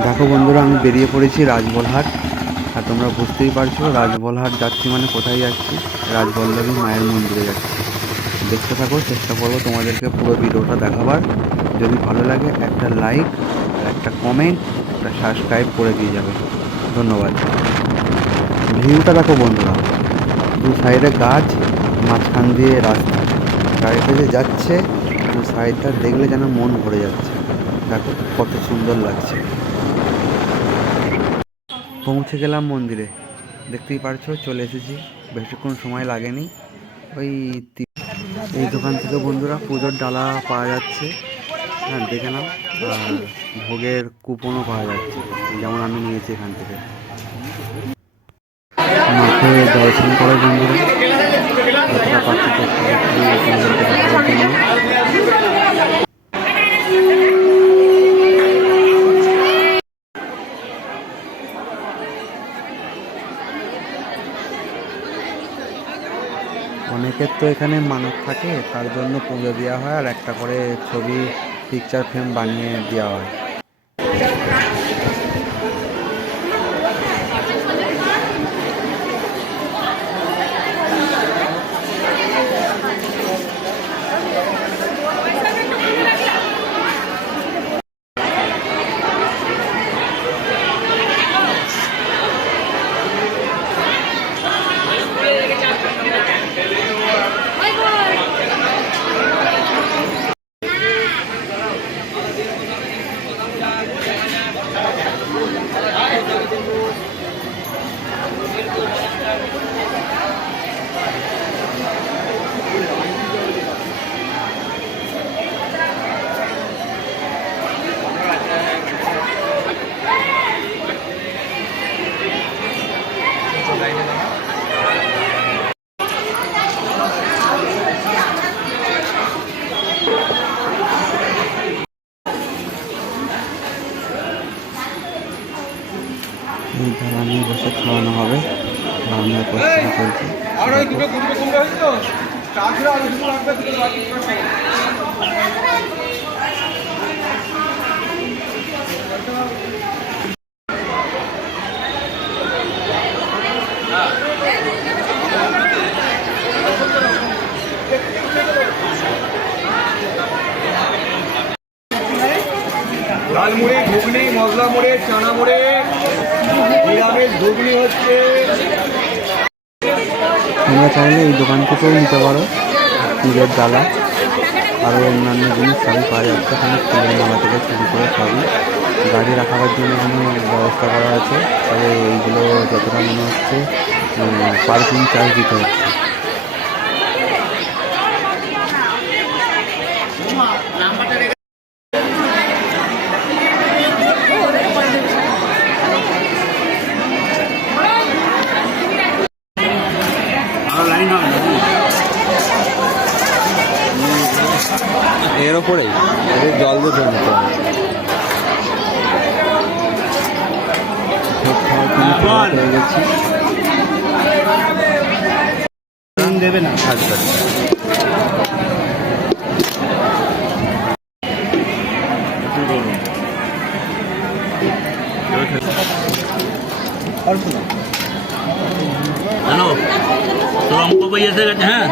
দেখো বন্ধুরা, আমি বেরিয়ে পড়েছি রাজবলহাট। আর তোমরা বুঝতেই পারছো রাজবলহাট যাচ্ছি মানে কোথায় যাচ্ছি, রাজবল্লভী মায়ের মন্দিরে যাচ্ছি। দেখতে থাকো, চেষ্টা করবো তোমাদেরকে পুরো ভিডিওটা দেখাবার। যদি ভালো লাগে একটা লাইক আর একটা কমেন্ট, একটা সাবস্ক্রাইব করে দিয়ে যাবে। ধন্যবাদ। ভিউটা দেখো বন্ধুরা, দু সাইডে গাছ, মাঝখান দিয়ে রাস্তা, গাড়িটা যে যাচ্ছে দু সাইডটা দেখলে যেন মন ভরে যাচ্ছে। দেখো কত সুন্দর লাগছে। পৌঁছে গেলাম মন্দিরে, দেখতেই পারছো চলে এসেছি, বেশিক্ষণ সময় লাগেনি। ওই এই দোকান থেকে বন্ধুরা পুজোর ডালা পাওয়া যাচ্ছে, হ্যাঁ দেখে নাও। আর ভোগের কুপনও পাওয়া যাচ্ছে, যেমন আমি নিয়েছি এখান থেকে। মাকে দর্শন করে বন্ধুরা, যতটা পাচ্ছি চেষ্টা করছি তোমাদেরকে দেখাবার জন্য। অনেকের তো এখানে মানত থাকে, তার জন্য পুজো দেওয়া হয় আর একটা করে ছবি পিকচার ফ্রেম বানিয়ে দেওয়া হয়। এই ধারা নিয়ে বসে খাওয়ানো হবে, রান্নার প্রস্তুতি চলছে। লাল মুড়ি, ঘুগনি, মশলা মুড়ি, চানা মুড়ি, নিরামিষ ঘুগনি হচ্ছে। তোমরা চাইলে এই দোকান থেকেও নিতে পারো পুজোর ডালা, আরও অন্যান্য জিনিস সবই পাওয়া যাচ্ছে এখানে। ফুলের মালা থেকে শুরু করে সবই, গাড়ি রাখাবার জন্য এখানে ব্যবস্থা করা আছে। তবে এইগুলো যতটা মনে হচ্ছে পার্কিং চার্জ দিতে হচ্ছে। এর ওপরেই এদের জল দিয়ে ধরে নিতে হবে। হয়ে গেছি, দেবে না। আচ্ছা হ্যালো, তোর অঙ্ক বই এসে গেছে। হ্যাঁ